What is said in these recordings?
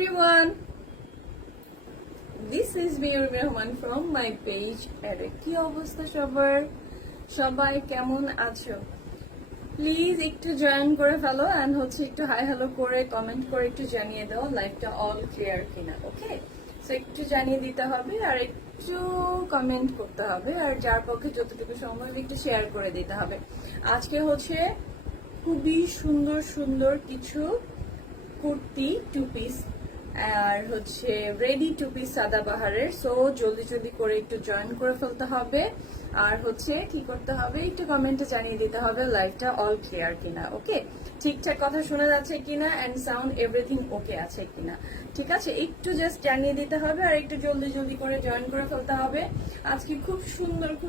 everyone, this is Miyur Rehman from my page আর কি অবস্থা সবার, সবাই কেমন আছো? প্লিজ একটু জয়েন করে ফেলো এন্ড হচ্ছে একটু হাই হ্যালো করে কমেন্ট করে একটু জানিয়ে দাও লাইভটা অল ক্লিয়ার কিনা। ওকে, সো একটু জানিয়ে দিতে হবে আর একটু কমেন্ট করতে হবে আর যার পক্ষে যতটুকু সম্ভব একটু শেয়ার করে দিতে হবে। আজকে হচ্ছে খুবই সুন্দর সুন্দর কিছু কুর্তি টু পিস আর হচ্ছে রেডি টু পিস সাদাবাহারের। সো জলদি জলদি করে একটু জয়েন করে ফেলতে হবে আর হচ্ছে কি করতে হবে একটু কমেন্টে জানিয়ে দিতে হবে লাইভটা অল ক্লিয়ার কিনা। ওকে, ঠিকঠাক কথা শোনা যাচ্ছে কিনা এন্ড সাউন্ড এভরিথিং ওকে আছে কিনা, ঠিক আছে একটু জাস্ট জানিয়ে দিতে হবে আর একটু জলদি জলদি করে জয়েন করে ফেলতে হবে। আজকে খুব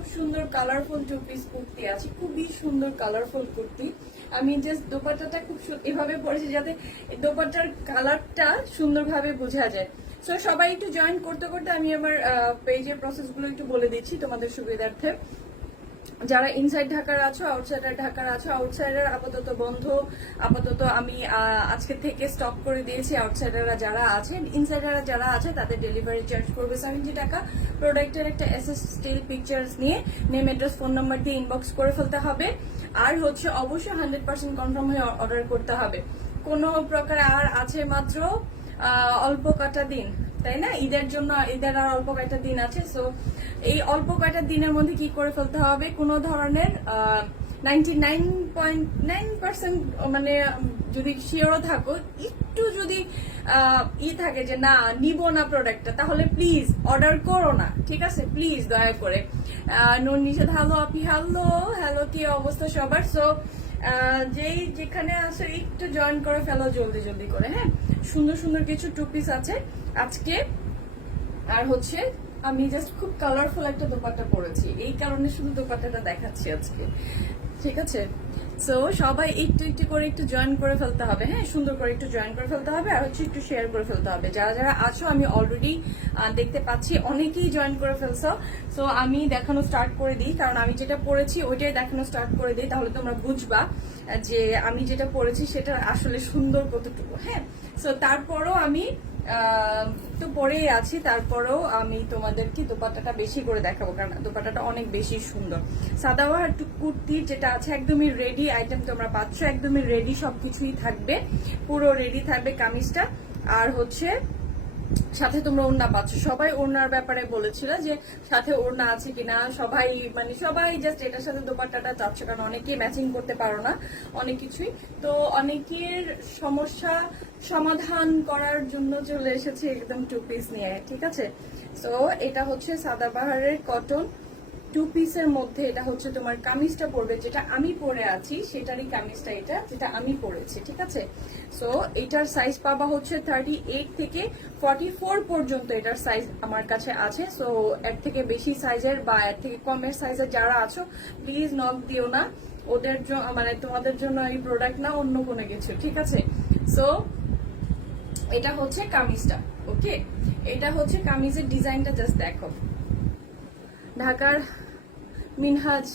সুন্দর কালারফুল টু পিস কুর্তি আছে, খুবই সুন্দর কালারফুল কুর্তি। আমি জাস্ট দোপাট্টাটা খুব এভাবে পরেছি যাতে দোপাট্টার কালারটা সুন্দরভাবে বোঝা যায়। সো সবাই একটু জয়েন করতে করতে আমি আমার পেজের প্রসেসগুলো একটু বলে দিচ্ছি তোমাদের সুবিধার্থে। যারা ইনসাইড ঢাকার আছো, আউটসাইডার ঢাকার আছো, আউটসাইডার আপাতত বন্ধ, আপাতত আমি আজকে থেকে স্টপ করে দিয়েছি। আউটসাইডাররা যারা আছে, ইনসাইডাররা যারা আছে তাদের ডেলিভারি চার্জ করবে 70 টাকা। প্রোডাক্টের একটা এসএস স্টিল পিকচার্স নিয়ে নেম অ্যাড্রেস ফোন নাম্বার দিয়ে ইনবক্স করে ফেলতে হবে আর হচ্ছে অবশ্যই 100% কনফার্ম হয়ে অর্ডার করতে হবে। কোনো প্রকার আর আছে মাত্র অল্প কটা দিন, তাই না? ঈদের আর অল্প কয়েকটা দিন আছে। সো এই অল্প কয়েকটা দিনের মধ্যে কি করে ফেলতে হবে, কোনো ধরনের 99.9% মানে যদি শিওর থাকো, একটু যদি থাকে যে না নিব না প্রোডাক্টটা, তাহলে প্লিজ অর্ডার করো না, ঠিক আছে? প্লিজ দয়া করে। নুন নিষেধ হ্যালো আপি, হ্যালো কি অবস্থা সবার? সো যেই যেখানে আসো একটু জয়েন করে ফেলো জলদি জলদি করে। হ্যাঁ, সুন্দর কিছু টু পিস আছে আজকে। আর হচ্ছে আমি জাস্ট খুব কালারফুল একটা দোপাট্টা পরেছি, এই কারণে শুধু দোপাট্টাটা দেখাচ্ছি আজকে, ঠিক আছে? সো সবাই একটু করে একটু জয়েন করে ফেলতে হবে। হ্যাঁ, সুন্দর করে একটু জয়েন করে ফেলতে হবে আর হচ্ছে একটু শেয়ার করে ফেলতে হবে। যারা আছো আমি অলরেডি দেখতে পাচ্ছি অনেকেই জয়েন করে ফেলছো। সো আমি দেখানো স্টার্ট করে দিই, কারণ আমি যেটা পড়েছি ওইটাই দেখানো স্টার্ট করে দিই, তাহলে তোমরা বুঝবা যে আমি যেটা পড়েছি সেটা আসলে সুন্দর কতটুকু। হ্যাঁ, সো তারপরও আমি তো পরেই আছি, তারপরেও আমি তোমাদেরকে দোপাট্টাটা বেশি করে দেখাবো কারণ দোপাট্টাটা অনেক বেশি সুন্দর। সাদাবাহার কুর্তি যেটা আছে একদমই রেডি আইটেম তোমরা পাচ্ছ, একদমই রেডি, সবকিছুই থাকবে, পুরো রেডি থাকবে কামিজটা। আর হচ্ছে সাথে তোমরা ওড়না পাচ্ছ। সবাই ওড়নার ব্যাপারে বলেছিল যে সাথে ওড়না আছে কিনা, সবাই জাস্ট এটার সাথে দোপাট্টাটা চাচ্ছ, কারণ অনেকেই ম্যাচিং করতে পারো না অনেক কিছুই। তো অনেকের সমস্যা সমাধান করার জন্য চলে এসেছে একদম টু পিস নিয়ে, ঠিক আছে? সো এটা হচ্ছে সাদাবাহারের কটন টু পিসের মধ্যে। এটা হচ্ছে তোমার কামিজটা পরবে যেটা আমি পরে আছি, সেটারই কামিজটা এটা যেটা আমি পরেছি, ঠিক আছে? সো এটার সাইজ পাবা হচ্ছে 38 থেকে 44 পর্যন্ত এটার সাইজ আমার কাছে আছে। সো এর থেকে বেশি সাইজের বা এর থেকে কমের সাইজের যারা আছো প্লিজ নক দিও না, ওদের মানে তোমাদের জন্য এই প্রোডাক্ট না, অন্য কোনো কিছু, ঠিক আছে? সো এটা হচ্ছে কামিজটা। ওকে, এটা হচ্ছে কামিজের ডিজাইনটা, জাস্ট দেখো। ঢাকার মিনহাজ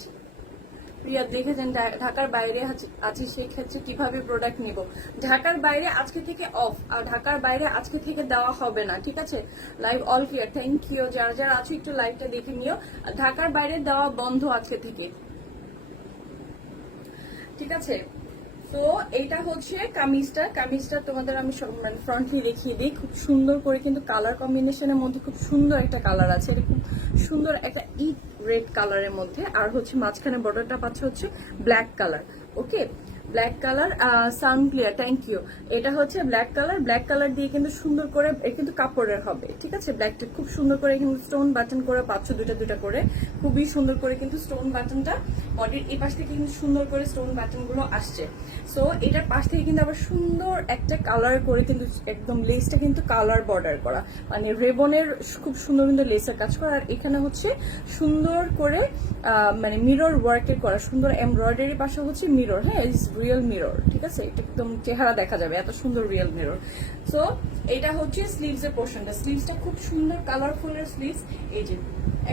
প্রিয়া দেখেছেন, ঢাকার বাইরে আছি, সেক্ষেত্রে কিভাবে প্রোডাক্ট নিব? ঢাকার বাইরে আজকে থেকে অফ, আর ঢাকার বাইরে আজকে থেকে দেওয়া হবে না, ঠিক আছে? Live all clear, thank you. যারা আছো একটু লাইভটা দেখে নিও। ঢাকার বাইরে দেওয়া বন্ধ আজকে থেকে, ঠিক আছে? তো এইটা হচ্ছে কামিজটা তোমাদের আমি মানে ফ্রন্টলি দেখিয়ে দিই। খুব সুন্দর করে কিন্তু কালার কম্বিনেশনের মধ্যে খুব সুন্দর একটা কালার আছে, এটা খুব সুন্দর একটা ইট রেড কালারের মধ্যে। আর হচ্ছে মাঝখানে বর্ডারটা পাচ্ছে হচ্ছে black colour. Okay, black colour, sound clear, thank you. এটা হচ্ছে ব্ল্যাক কালার দিয়ে কিন্তু সুন্দর করে কিন্তু কাপড়ের হবে, ঠিক আছে? ব্ল্যাকটা খুব সুন্দর করে কিন্তু স্টোন বাটন করে পাচ্ছ, দুটা করে, খুবই সুন্দর করে কিন্তু স্টোন বাটনটা বডির এই পাশ থেকে কিন্তু সুন্দর করে স্টোন বাটন গুলো আসছে। সো এটার পাশ থেকে কিন্তু আবার সুন্দর একটা কালার করে কিন্তু একদম লেসটা কিন্তু কালার বর্ডার করা, মানে রেবনের খুব সুন্দর কিন্তু লেসের কাজ করা। আর এখানে হচ্ছে সুন্দর করে মানে মিরর ওয়ার্কের করা, সুন্দর এমব্রয়ডারি পাশে হচ্ছে মিরর। হ্যাঁ, রিয়েল মিরর, ঠিক আছে? এটা একদম চেহারা দেখা যাবে, এত সুন্দর রিয়েল মিরর। সো এটা হচ্ছে স্লিভস এর পোর্শনটা, স্লিভসটা খুব সুন্দর কালারফুলের স্লিভস, এই যে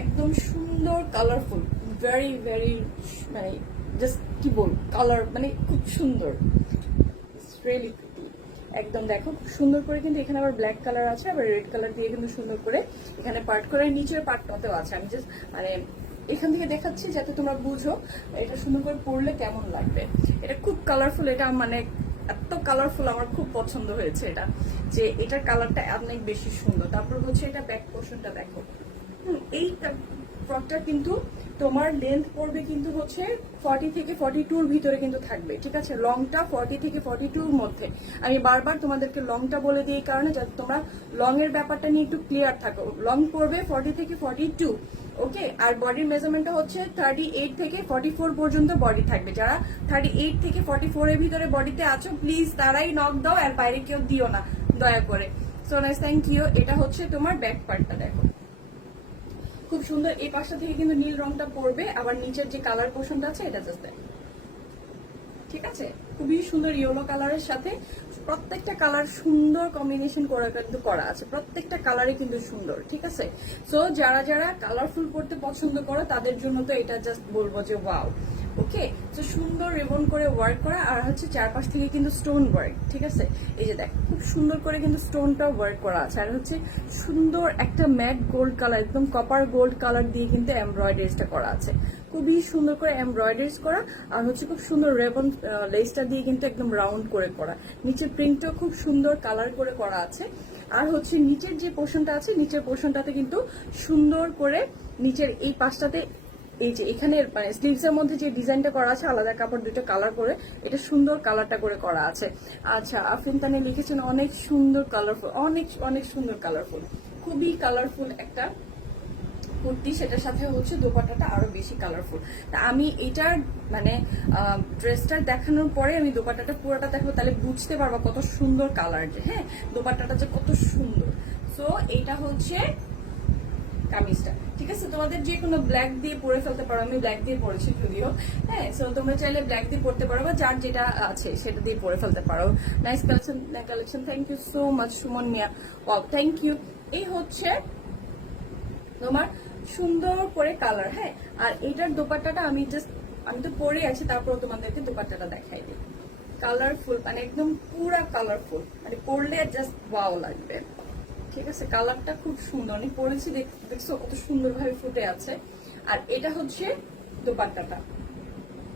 একদম সুন্দর কালারফুল, ভেরি মানে জাস্ট কি বল কালার, মানে খুব সুন্দর, রিয়েলি প্রিটি। একদম দেখো খুব সুন্দর করে, কিন্তু এখানে আবার ব্ল্যাক কালার আছে, আবার রেড কালার দিয়ে কিন্তু সুন্দর করে এখানে পার্ট করে, নিচের পার্টটাতেও আছে। আমি জাস্ট মানে এখান থেকে দেখাচ্ছি যাতে তোমরা বুঝো এটা সুন্দর করে পরলে কেমন লাগবে। এটা খুব কালারফুল, এটা মানে এত কালারফুল, আমার খুব পছন্দ হয়েছে এটা, যে এটার কালারটা অনেক বেশি সুন্দর। তারপর হচ্ছে এটা ব্যাক পোর্শনটা দেখো, এই ফ্রকটা কিন্তু তোমার লেন্থ পড়বে কিন্তু হচ্ছে 40 থেকে 42 ভিতরে কিন্তু থাকবে, ঠিক আছে। লংটা 40 থেকে 42 মধ্যে। আমি বারবার তোমাদেরকে লংটা বলে দিই এই কারণে যাতে তোমরা লং এর ব্যাপারটা নিয়ে একটু ক্লিয়ার থাকো। লং পড়বে 40 থেকে 42, ওকে। আর বডির মেজারমেন্টটা হচ্ছে 38 থেকে 44 পর্যন্ত বডি থাকবে। যারা 38 থেকে 44 এর ভিতরে বডিতে আছো প্লিজ তারাই নক দাও, আর বাইরে কেউ দিও না দয়া করে। So nice, thank you. এটা হচ্ছে তোমার ব্যাক পার্টটা দেখো, খুব সুন্দর। এই পাশটা থেকে কিন্তু নীল রংটা পড়বে, আবার নিচের যে কালার পোর্শনটা আছে এটা জাস্ট দেখো, ঠিক আছে। খুবই সুন্দর ইয়েলো কালারের সাথে প্রত্যেকটা কালার সুন্দর কম্বিনেশন করে কিন্তু করা আছে, প্রত্যেকটা কালারই কিন্তু সুন্দর, ঠিক আছে। সো যারা যারা কালারফুল পড়তে পছন্দ করো তাদের জন্য তো এটা জাস্ট বলবো যে ওয়াও, ওকে। তো সুন্দর রিবন করে ওয়ার্ক করা, আর হচ্ছে চারপাশ থেকে কিন্তু স্টোন ওয়ার্ক, ঠিক আছে। এই যে দেখ খুব সুন্দর করে কিন্তু স্টোনটা ওয়ার্ক করা আছে, আর হচ্ছে সুন্দর একটা ম্যাট গোল্ড কালার, একদম কপার গোল্ড কালার দিয়ে কিন্তু এমব্রয়ডারিজটা করা আছে, খুবই সুন্দর করে এমব্রয়ডারিজ করা। আর হচ্ছে খুব সুন্দর রেবন লেসটা দিয়ে কিন্তু একদম রাউন্ড করে করা, নিচের প্রিন্টটা খুব সুন্দর কালার করে করা আছে। আর হচ্ছে নিচের যে পোর্শনটা আছে, নিচের পোর্শনটাতে কিন্তু সুন্দর করে নিচের এই পাশটাতে এই যে এখানে মানে স্লিভস এর মধ্যে যে ডিজাইনটা করা আছে, আলাদা কাপড় দুটো কালার করে এটা সুন্দর কালারটা করে করা আছে। আচ্ছা, আফরিন তানি লিখেছেন অনেক সুন্দর কালারফুল, অনেক অনেক সুন্দর কালারফুল, খুবই কালারফুল একটা কুর্তি, সেটার সাথে হচ্ছে দোপাট্টাটা আরো বেশি কালারফুল। তা আমি এটার মানে ড্রেসটা দেখানোর পরে আমি দোপাট্টাটা পুরোটা দেখাবো, তাহলে বুঝতে পারবো কত সুন্দর কালার, যে হ্যাঁ দোপাট্টাটা যে কত সুন্দর। সো এটা হচ্ছে কামিজটা, ঠিক আছে। তোমাদের যে কোনো ব্ল্যাক দিয়ে পরে ফেলতে পারো, আমি ব্ল্যাক দিয়ে পরেছি যদিও, হ্যাঁ। সো তোমরা চাইলে ব্ল্যাক দিয়ে পরতে পারো, বা যার যেটা আছে সেটা দিয়ে পরে ফেলতে পারো। Nice collection, thank you so much Suman Miah, wow thank you. এই হচ্ছে তোমার সুন্দর করে কালার, হ্যাঁ। আর এইটার দোপাট্টাটা আমি তো পরে আছি, তারপর তোমাদেরকে দোপাট্টাটা দেখাই দিই। কালারফুল মানে একদম পুরা কালারফুল, মানে পরলে জাস্ট ওয়াও লাগবে, ঠিক আছে। কালারটা খুব সুন্দর, আমি পরেছি দেখছো কত সুন্দর ভাবে ফুটে আছে। আর এটা হচ্ছে দোপাট্টাটা,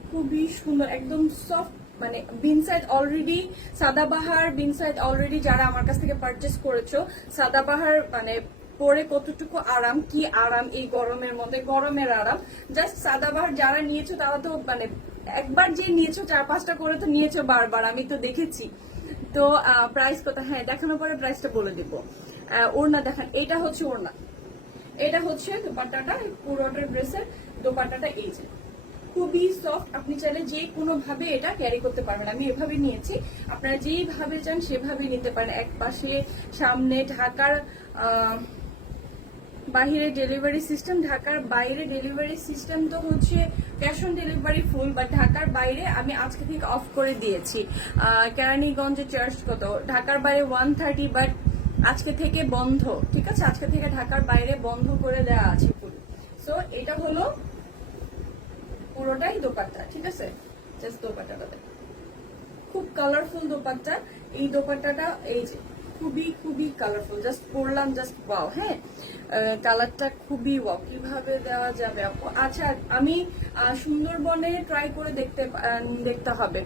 খুবই সুন্দর, একদম সফট, মানে বিনসাইড অলরেডি সাদাবাহার, বিনসাইড অলরেডি যারা আমার কাছ থেকে পারচেস করেছো, সাদাবাহার মানে পরে কতটুকু আরাম, কি আরাম এই গরমের মধ্যে, গরমের আরাম। জাস্ট সাদাবাহার যারা নিয়েছো তারা তো মানে একবার যে নিয়েছো 4-5টা করে তো নিয়েছো বারবার, আমি তো দেখেছি। তো প্রাইস কত, হ্যাঁ দেখানোর পরে প্রাইসটা বলে দিব। ওড়না দেখান, এটা হচ্ছে ওড়না, এটা হচ্ছে দোপাট্টাটা, পুরোটা ড্রেসের দোপাট্টাটা এই যে খুবই সফট, আপনি চাইলে যে কোনো ভাবে এটা ক্যারি করতে পারবেন। আমি এভাবে নিয়েছি, আপনারা যেইভাবে চান সেভাবে নিতে পারেন। এক পাশে সামনে ঢাকার বাহিরে ডেলিভারি সিস্টেম, ঢাকার বাইরে ডেলিভারি সিস্টেম তো হচ্ছে cash on delivery full, but ঢাকার বাইরে আমি আজকে থেকে অফ করে দিয়েছি। কেরানীগঞ্জে চার্জ কত, ঢাকার বাইরে 130, বাট আজকে থেকে বন্ধ, ঠিক আছে। আজকে থেকে ঢাকার বাইরে বন্ধ করে দেওয়া আছে ফুল। সো এটা হলো পুরোটাই দোপাট্টা, ঠিক আছে। জাস্ট দোপাট্টাটা খুব কালারফুল দোপাট্টা, এই দোপাট্টাটা এই যে খুবই খুবই কালারফুল, জাস্ট পরলাম জাস্ট ওয়াও, হ্যাঁ কালারটা খুবই ওয়াও, কিভাবে দেওয়া যাবে আপু। আচ্ছা আমি সুন্দরবনে ট্রাই করে দেখতে হবে।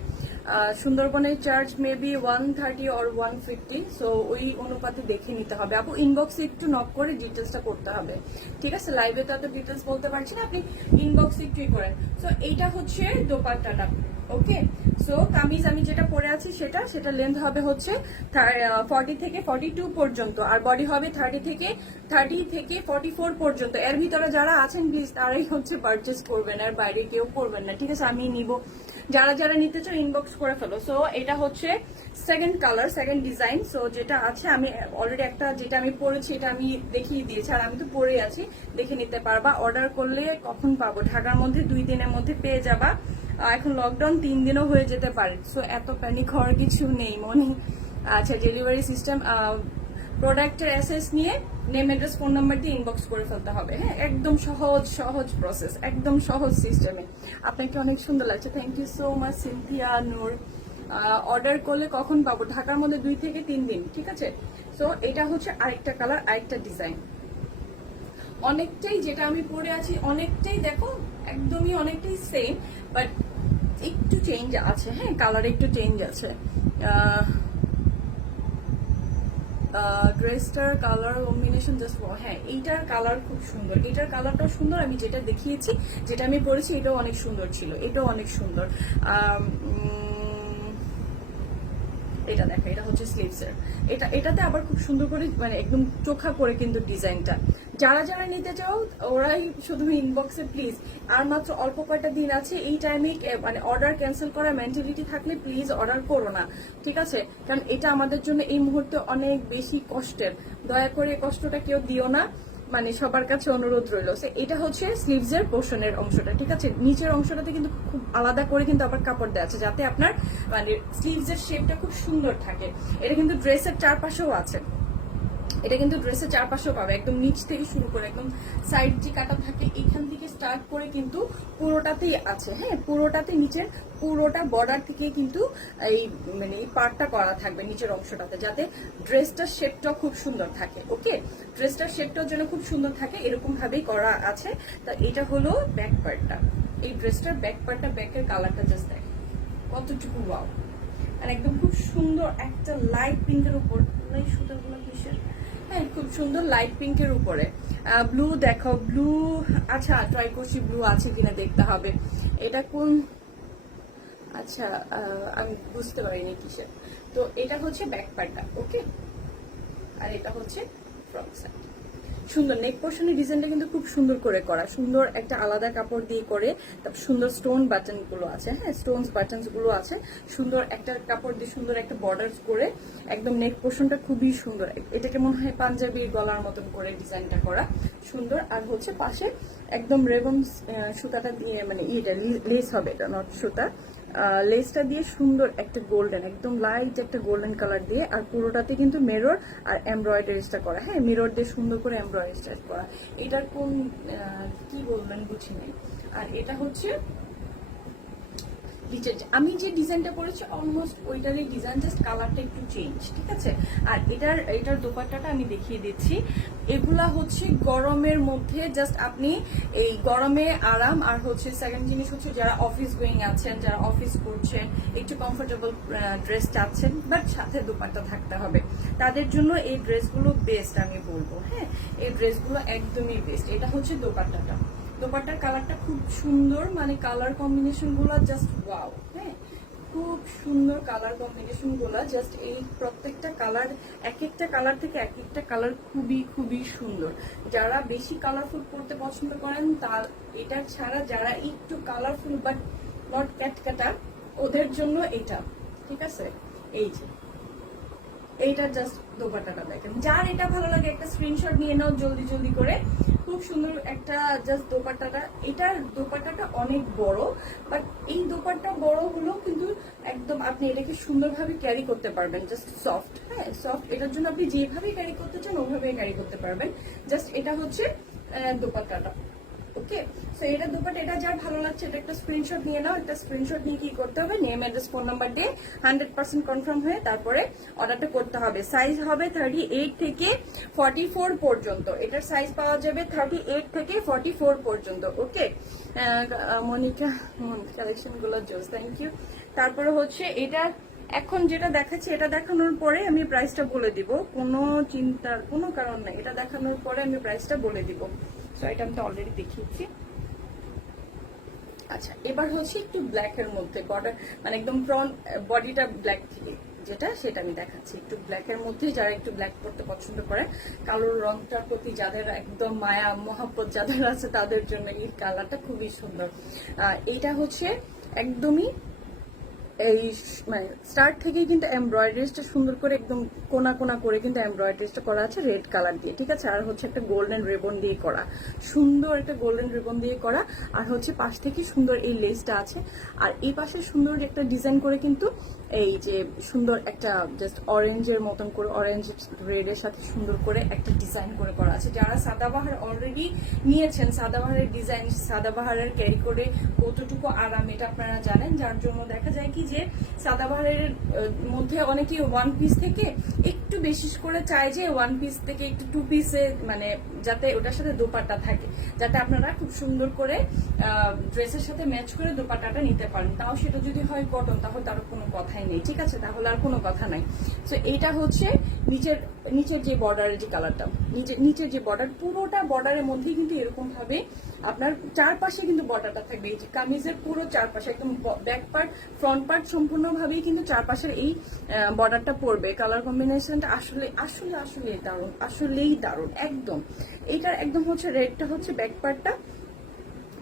সুন্দরবনের চার্জ মেবি 130 অর 150, সো ওই অনুপাতে দেখে নিতে হবে আপু। ইনবক্সে একটু নক করে ডিটেলসটা করতে হবে, ঠিক আছে। লাইভে তো এত ডিটেলস বলতে পারছি না, আপনি ইনবক্সে একটু করেন। সো এইটা হচ্ছে দোপাট্টাটা, ওকে। সো কামিজ আমি যেটা পরে আছি সেটা লেন্থ হবে হচ্ছে 40 থেকে 42 পর্যন্ত, আর বডি হবে 30 থেকে 44 পর্যন্ত। এর ভিতরে যারা আছেন প্লিজ তারাই হচ্ছে পারচেস করবেন, আর বাইরে কেউ করবেন না, ঠিক আছে। আমি নিব, যারা যারা নিতে চাও ইনবক্স করে ফেলো। সো এটা হচ্ছে second colour, second design. So যেটা আছে আমি অলরেডি একটা যেটা আমি পরেছি এটা আমি দেখিয়ে দিয়েছি, আর আমি তো পরে আছি, দেখে নিতে পারবা। অর্ডার করলে কখন পাবো, ঢাকার মধ্যে 2 দিনের মধ্যে পেয়ে যাবা। এখন লকডাউন 3 দিনও হয়ে যেতে পারে, সো এত প্যানিক হওয়ার কিছু নেই মনি। আচ্ছা ডেলিভারি সিস্টেম, প্রোডাক্টের অ্যাসেস নিয়ে নেম অ্যাড্রেস ফোন নাম্বার দিয়ে ইনবক্স করে ফেলতে হবে, হ্যাঁ একদম সহজ প্রসেস, একদম সহজ সিস্টেমে। আপনাকে অনেক সুন্দর লাগছে, thank you so much Sinthia Noor. Order করলে কখন পাবো? ঢাকার মধ্যে 2 থেকে 3 দিন, ঠিক আছে? সো এটা হচ্ছে আরেকটা কালার, আরেকটা ডিজাইন। অনেকটাই যেটা আমি পরে আছি অনেকটাই দেখো একদমই অনেকটাই সেম, বাট একটু চেঞ্জ আছে, হ্যাঁ কালার একটু চেঞ্জ আছে। ড্রেসটার কালার কম্বিনেশন জাস্ট, হ্যাঁ এইটার কালার খুব সুন্দর, এটার কালারটাও সুন্দর। আমি যেটা দেখিয়েছি, যেটা আমি পরেছি এটাও অনেক সুন্দর ছিল, এটাও অনেক সুন্দর। এটা দেখো, এটা হচ্ছে স্লিভসের, এটাতে আবার খুব সুন্দর করে মানে একদম চোখা করে কিন্তু ডিজাইনটা। যারা যারা নিতে চাও ওরাই শুধু ইনবক্সে প্লিজ, আর মাত্র অল্প কয়টা দিন আছে, এই টাইমে মানে অর্ডার ক্যান্সেল করার মেন্টালিটি থাকলে প্লিজ অর্ডার করো না, ঠিক আছে? কারণ এটা আমাদের জন্য এই মুহূর্তে অনেক বেশি কষ্টের, দয়া করে কষ্টটা কেউ দিও না, মানে সবার কাছে অনুরোধ রইল। এটা হচ্ছে স্লিভস এর পোর্শনের অংশটা, ঠিক আছে? নিচের অংশটাতে কিন্তু খুব আলাদা করে কিন্তু আবার কাপড় দেওয়া আছে, যাতে আপনার মানে স্লিভস এর শেপটা খুব সুন্দর থাকে। এটা কিন্তু ড্রেসের চারপাশেও আছে, এটা কিন্তু ড্রেসের চারপাশেও পাবে, একদম নিচ থেকে শুরু করে একদম সাইড যে কাটা থাকে এখান থেকে স্টার্ট করে কিন্তু পুরোটাতেই আছে, হ্যাঁ পুরোটাতে, নিচের পুরোটা বর্ডার থেকে কিন্তু এই মানে এই পার্টটা করা থাকবে নিচের অংশটাতে, যাতে ড্রেসটার শেপটাও খুব সুন্দর থাকে। ওকে, ড্রেসটার শেপটাও যেন খুব সুন্দর থাকে এরকম ভাবেই করা আছে। তা এটা হলো ব্যাক পার্টটা, এই ড্রেসটার ব্যাক পার্টটা, ব্যাকের কালারটা জাস্ট দেখ কতটুকু ওয়াও, আর একদম খুব সুন্দর একটা লাইট পিঙ্কের উপর, এই সুতাগুলো কিসের, হ্যাঁ খুব সুন্দর লাইট পিঙ্কের উপরে ব্লু দেখো, ব্লু আচ্ছা ট্রাই করছি ব্লু আছে কিনা দেখতে হবে। এটা কোন, আচ্ছা আমি বুঝতে পারিনি কিসের। তো এটা হচ্ছে ব্যাক পার্টটা, ওকে, আর এটা হচ্ছে ফ্রন্ট সাইড। সুন্দর নেক পোর্শনের ডিজাইনটা কিন্তু খুব সুন্দর করে করা, সুন্দর একটা আলাদা কাপড় দিয়ে করে, তারপর সুন্দর স্টোন বাটন গুলো আছে, হ্যাঁ স্টোনস বাটনস গুলো আছে, সুন্দর একটা কাপড় দিয়ে সুন্দর একটা বর্ডার করে একদম নেক পোর্শনটা খুবই সুন্দর। এটাকে মনে হয় পাঞ্জাবির গলার মতন করে ডিজাইনটা করা সুন্দর। আর হচ্ছে পাশে একদম রেবন সুতাটা দিয়ে, মানে এটা লেস হবে, এটা নট সুতা, লেসটা দিয়ে সুন্দর একটা গোল্ডেন, একদম লাইট একটা গোল্ডেন কালার দিয়ে, আর পুরোটাতে কিন্তু মিরর আর এমব্রয়ডারিটা করা, হ্যাঁ মিরর দিয়ে সুন্দর করে এমব্রয়ডারিটা করা। এটার কোন কি বলবেন বুঝি নাই। আর এটা হচ্ছে আমি যে ডিজাইনটা করেছি অলমোস্ট ওইটারই ডিজাইন, জাস্ট কালারটা একটু চেঞ্জ, ঠিক আছে? আর এটার দোপাট্টাটা আমি দেখিয়ে দিচ্ছি। এগুলা হচ্ছে গরমের মধ্যে জাস্ট আপনি এই গরমে আরাম, আর হচ্ছে সেকেন্ড জিনিস হচ্ছে যারা অফিস গোয়িং আছেন, যারা অফিস করছেন, একটু কমফোর্টেবল ড্রেস চাচ্ছেন বাট সাথে দোপাট্টা থাকতে হবে, তাদের জন্য এই ড্রেসগুলো বেস্ট আমি বলবো, হ্যাঁ এই ড্রেসগুলো একদমই বেস্ট। এটা হচ্ছে দোপাট্টাটা, দোপাট্টার কালারটা খুব সুন্দর, মানে কালার কম্বিনেশন গুলা জাস্ট ওয়াও, হ্যাঁ খুব সুন্দর কালার কম্বিনেশন গুলা, জাস্ট এই প্রত্যেকটা কালার, এক একটা কালার থেকে এক একটা কালার খুবই খুবই সুন্দর। যারা বেশি কালারফুল পড়তে পছন্দ করেন তার এটা ছাড়া, যারা একটু কালারফুল বাট নট ক্যাটকাটা ওদের জন্য এটা, ঠিক আছে? এই যে এইটা জাস্ট দোপাট্টাটা দেখেন, যার এটা ভালো লাগে একটা স্ক্রিনশট নিয়ে নাও জলদি জলদি করে। খুব সুন্দর একটা জাস্ট দোপাট্টাটা, এটার দোপাট্টাটা অনেক বড়, বাট এই দোপাট্টা বড় হলেও কিন্তু একদম আপনি এটাকে সুন্দরভাবে ক্যারি করতে পারবেন, জাস্ট সফট, হ্যাঁ সফট, এটার জন্য আপনি যেভাবে ক্যারি করতে চান ওভাবে ক্যারি করতে পারবেন। জাস্ট এটা হচ্ছে দোপাট্টাটা, ওকে? সো এটা দোপাট্টা, এটা যার ভালো লাগছে এটা একটা স্ক্রিনশট নিয়ে নাও। একটা স্ক্রিনশট নিয়ে কি করতে হবে, নেম অ্যাড্রেস ফোন নাম্বার দিয়ে 100% কনফার্ম হয়ে তারপরে অর্ডারটা করতে হবে। সাইজ হবে 38 থেকে 44 পর্যন্ত, এটার সাইজ পাওয়া যাবে 38 থেকে 44 পর্যন্ত, ওকে? মনিকা কালেকশন গুলো জোস, থ্যাংক ইউ। তারপরে হচ্ছে এটা এখন যেটা দেখাচ্ছি, এটা দেখানোর পরে আমি প্রাইসটা বলে দিব, কোনো চিন্তার কোনো কারণ নাই, এটা দেখানোর পরে আমি প্রাইসটা বলে দিব। সো এটা আমি তো অলরেডি দেখিয়েছি। আচ্ছা এবার হচ্ছে একটু ব্ল্যাক এর মধ্যে বর্ডার, মানে একদম ফ্রন্ট বডিটা ব্ল্যাক থেকে যেটা, সেটা আমি দেখাচ্ছি একটু ব্ল্যাক এর মধ্যে। যারা একটু ব্ল্যাক পরতে পছন্দ করে, কালোর রংটার প্রতি যাদের একদম মায়া মহাব্বত যাদের আছে তাদের জন্য এই কালারটা খুবই সুন্দর। এইটা হচ্ছে একদমই এই মানে স্টার্ট থেকেই কিন্তু এমব্রয়ডারিটা সুন্দর করে একদম কোনা কোনা করে কিন্তু এমব্রয়ডারিটা করা আছে রেড কালার দিয়ে, ঠিক আছে? আর হচ্ছে একটা গোল্ডেন রিবন দিয়ে করা, সুন্দর একটা গোল্ডেন রিবন দিয়ে করা, আর হচ্ছে পাশ থেকে সুন্দর এই লেসটা আছে, আর এই পাশে সুন্দর একটা ডিজাইন করে কিন্তু এই যে সুন্দর একটা জাস্ট অরেঞ্জের মতন করে, অরেঞ্জ রেডের সাথে সুন্দর করে একটা ডিজাইন করে করা আছে। যারা সাদাবাহার অলরেডি নিয়েছেন, সাদাবাহারের ডিজাইন, সাদাবাহারের ক্যারি করে কতটুকু আরাম এটা আপনারা জানেন, যার জন্য দেখা যায় কি কি যে সাদাবাহারের মধ্যে অনেকে ওয়ান পিস থেকে একটু বেশি করে চায় যে ওয়ান পিস থেকে একটু টু পিসে মানে যাতে ওটার সাথে দোপাট্টা থাকে, যাতে আপনারা খুব সুন্দর করে ড্রেসের সাথে ম্যাচ করে দোপাট্টাটা নিতে পারেন। তাও সেটা যদি হয় কটন তাহলে তার কোনো কথাই নেই, ঠিক আছে, তাহলে আর কোনো কথা নাই। তো এইটা হচ্ছে নিচের যে বর্ডারের যে কালারটা, নিচের যে বর্ডার, পুরোটা বর্ডারের মধ্যেই কিন্তু এরকম ভাবে আপনার চারপাশে কিন্তু বর্ডারটা থাকবে। এই যে কামিজের পুরো চারপাশে একদম ব্যাক পার্ট ফ্রন্ট পার্ট সম্পূর্ণভাবেই কিন্তু চারপাশের এই বর্ডারটা পড়বে। কালার কম্বিনেশনটা আসলে আসলে আসলে দারুণ, আসলেই দারুণ একদম। এইটার একদম হচ্ছে রেডটা হচ্ছে ব্যাক পার্টটা,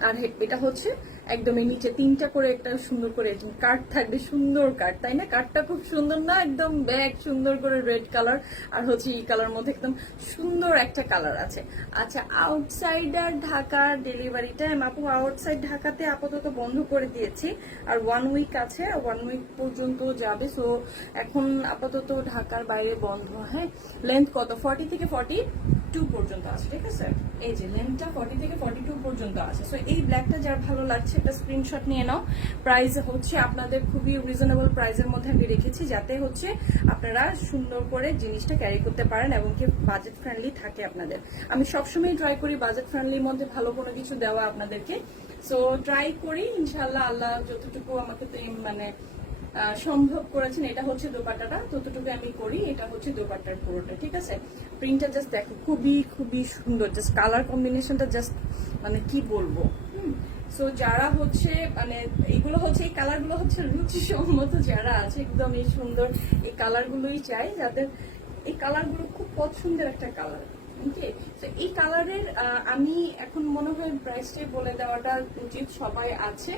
আর এটা হচ্ছে একদম এই নিচে তিনটা করে একটা সুন্দর করে কাট থাকবে, সুন্দর কাট, তাই না? কাটটা খুব সুন্দর না? একদম ব্যাগ সুন্দর করে রেড কালার, আর হচ্ছে এই কালার মধ্যে একদম সুন্দর একটা কালার আছে। আচ্ছা, আউটসাইডার ঢাকা ডেলিভারি টাইম আপু, আউটসাইড ঢাকাতে আপাতত বন্ধ করে দিয়েছি, আর 1 উইক আছে, 1 উইক পর্যন্ত যাবে। সো এখন আপাতত ঢাকার বাইরে বন্ধ। হ্যাঁ, লেন্থ কত? 40 থেকে 42 পর্যন্ত আছে, ঠিক আছে? এই যে লেন্থটা 40 থেকে 42 পর্যন্ত আছে। সো এই ব্ল্যাকটা যার ভালো লাগছে একটা স্ক্রিনশট নিয়ে নাও। প্রাইস হচ্ছে আপনাদের খুবই রিজনেবল প্রাইসের মধ্যে আমি রেখেছি, যাতে হচ্ছে আপনারা সুন্দর করে জিনিসটা ক্যারি করতে পারেন এবং কি বাজেট ফ্রেন্ডলি থাকে আপনাদের। আমি সবসময় ট্রাই করি বাজেট ফ্রেন্ডলির মধ্যে ভালো কোনো কিছু দেওয়া আপনাদেরকে। সো ট্রাই করি, ইনশাল্লাহ আল্লাহ যতটুকু আমাকে মানে সম্ভব করেছেন। এটা হচ্ছে দোপাট্টাটা, ততটুকু আমি করি। এটা হচ্ছে দোপাট্টার পুরোটা, ঠিক আছে? প্রিন্টটা জাস্ট দেখো, খুবই খুবই সুন্দর, জাস্ট কালার কম্বিনেশনটা জাস্ট মানে কি বলবো। সো যারা হচ্ছে মানে এইগুলো হচ্ছে এই কালারগুলো হচ্ছে রুচিসম্মত যারা আছে, একদম এই সুন্দর এই কালারগুলোই চাই, যাদের এই কালারগুলো খুব পছন্দের একটা কালার। ওকে, তো এই কালারের আমি এখন মনে হয় প্রাইসটাই বলে দেওয়াটা উচিত। সবাই আছে,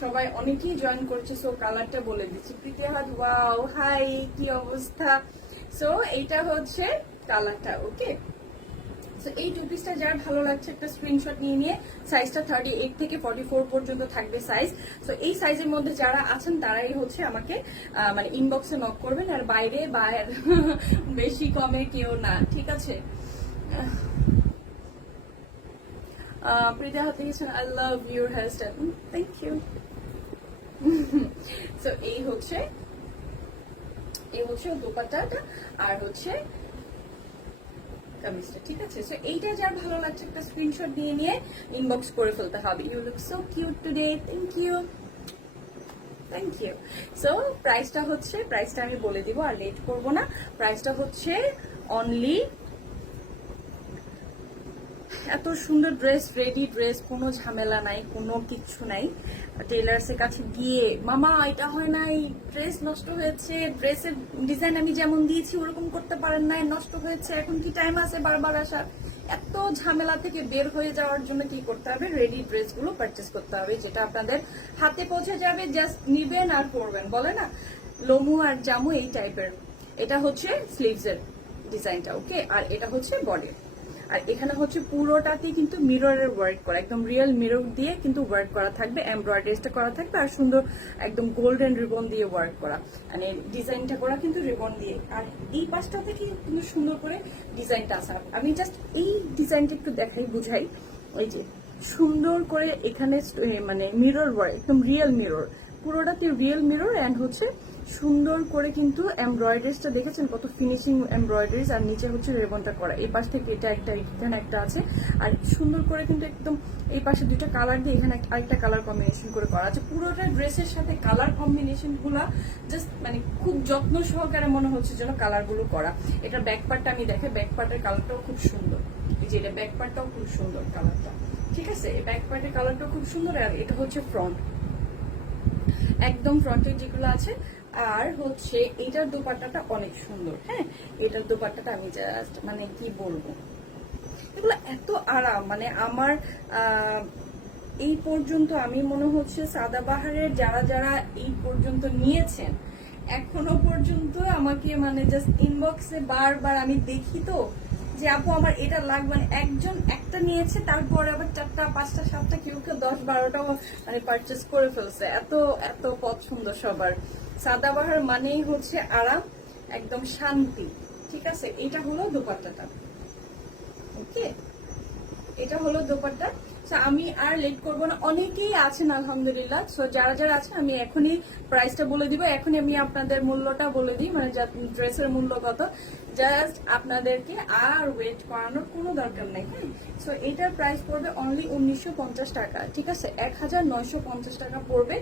সবাই অনেকেই জয়েন করছে, সো কালারটা বলে দিচ্ছি। প্রীতিহাদ, ওয়াও, হাই, কি অবস্থা? সো এইটা হচ্ছে কালারটা। ওকে, সো এই টু পিসটা যার ভালো লাগছে একটা স্ক্রিনশট নিয়ে সাইজটা 38 থেকে 44 পর্যন্ত থাকবে সাইজ। সো এই সাইজের মধ্যে যারা আছেন তারাই হচ্ছে আমাকে মানে ইনবক্সে নক করবেন, আর বাইরে বেশি কমে কেউ না, ঠিক আছে? প্রীতা হাতে গেছেন, I love your hair style, thank you. So এই হচ্ছে দোপাট্টাটা, আর হচ্ছে কামিজটা, ঠিক আছে? সো এইটা যার ভালো লাগছে একটা স্ক্রিনশট নিয়ে ইনবক্স করে ফেলতে হবে। You look so cute today, thank you, thank you. So প্রাইসটা আমি বলে দিব, আর লেট করব না। প্রাইসটা হচ্ছে অনলি, এত সুন্দর ড্রেস, রেডি ড্রেস, কোনো ঝামেলা নাই, কোনো কিচ্ছু নাই। টেলার্সের কাছে গিয়ে মামা এটা হয় নাই, ড্রেস নষ্ট হয়েছে, ড্রেসের ডিজাইন আমি যেমন দিয়েছি ওরকম করতে পারেন নাই, নষ্ট হয়েছে, এখন কি টাইম আছে বারবার আসার? এত ঝামেলা থেকে বের হয়ে যাওয়ার জন্য কি করতে হবে? রেডি ড্রেসগুলো পারচেস করতে হবে, যেটা আপনাদের হাতে পৌঁছে যাবে, জাস্ট নিবেন আর পরবেন। বলে না লোমু আর জামু, এই টাইপের। এটা হচ্ছে স্লিভসের ডিজাইনটা, ওকে, আর এটা হচ্ছে বডি। আর এখানে হচ্ছে পুরোটাতে কিন্তু মিররের ওয়ার্ক করা, একদম রিয়েল মিরর দিয়ে কিন্তু ওয়ার্ক করা থাকবে, এমব্রয়ডারিটা করা থাকবে, আর সুন্দর একদম গোল্ডেন রিবন দিয়ে ওয়ার্ক করা, মানে ডিজাইনটা করা কিন্তু রিবন দিয়ে। আর এই পাশটা থেকে কিন্তু সুন্দর করে ডিজাইনটা আসা। আমি জাস্ট এই ডিজাইনটা একটু দেখাই, বুঝাই। ওই যে সুন্দর করে এখানে মানে মিরর ওয়ার্ক, একদম রিয়েল মিরর, পুরোটাতে রিয়েল মিরর, অ্যান্ড হচ্ছে সুন্দর করে কিন্তু এমব্রয়ডারিজটা দেখেছেন কত ফিনিশিং এমব্রয়ডারিজ, আর নিচে হচ্ছে রেবনটা করা। এই পাশ থেকে এটা একটা, এখানে একটা আছে, আর সুন্দর করে কিন্তু একদম এই পাশে দুটো কালার দিয়ে এখানে আরেকটা কালার কম্বিনেশন করে করা আছে। পুরোটা ড্রেসের সাথে কালার কম্বিনেশন গুলা জাস্ট মানে খুব যত্ন সহকারে মনে হচ্ছে যেন কালার গুলো করা। এটা ব্যাক পার্টটা আমি দেখে, ব্যাক পার্টের কালারটাও খুব সুন্দর, এই যে এটা ব্যাক পার্টটাও খুব সুন্দর কালারটা, ঠিক আছে? এই ব্যাক পার্টের কালারটাও খুব সুন্দর, আর এটা হচ্ছে ফ্রন্ট, একদম ফ্রন্টের যেগুলো আছে। আর হচ্ছে এটার দোপাট্টাটা অনেক সুন্দর। হ্যাঁ, এটার দোপাট্টাটা আমি জাস্ট মানে কি বলবো, এগুলো এত আরাম। মানে আমার এই পর্যন্ত আমি মনে হচ্ছে সাদাবাহারের যারা যারা এই পর্যন্ত নিয়েছেন, এখনো পর্যন্ত আমাকে মানে জাস্ট ইনবক্সে বারবার আমি দেখি তো যে আপু আমার এটা লাগবে, মানে একজন একটা নিয়েছে, তারপরে আবার 4টা 5টা 7টা, কেউ কেউ 10-12টাও মানে পারচেস করে ফেলছে। এত এত পছন্দ সবার। সাদাবাহার মানেই হচ্ছে আরাম, একদম শান্তি, ঠিক আছে? এটা হলো দোপাট্টাটা, ওকে, এটা হলো দোপাট্টা। তো আমি আর লেট করবো না, অনেকেই আছেন আলহামদুলিল্লাহ। সো যারা যারা আছেন আমি এখনই প্রাইসটা বলে দিব, এখনই আমি আপনাদের মূল্যটা বলে দিই, মানে ড্রেসের মূল্য কত। জাস্ট আপনাদেরকে আর ওয়েট করানোর কোনো দরকার নেই, হ্যাঁ। সো এটার প্রাইস পড়বে অনলি 1950 টাকা, ঠিক আছে। 1950 টাকা পড়বে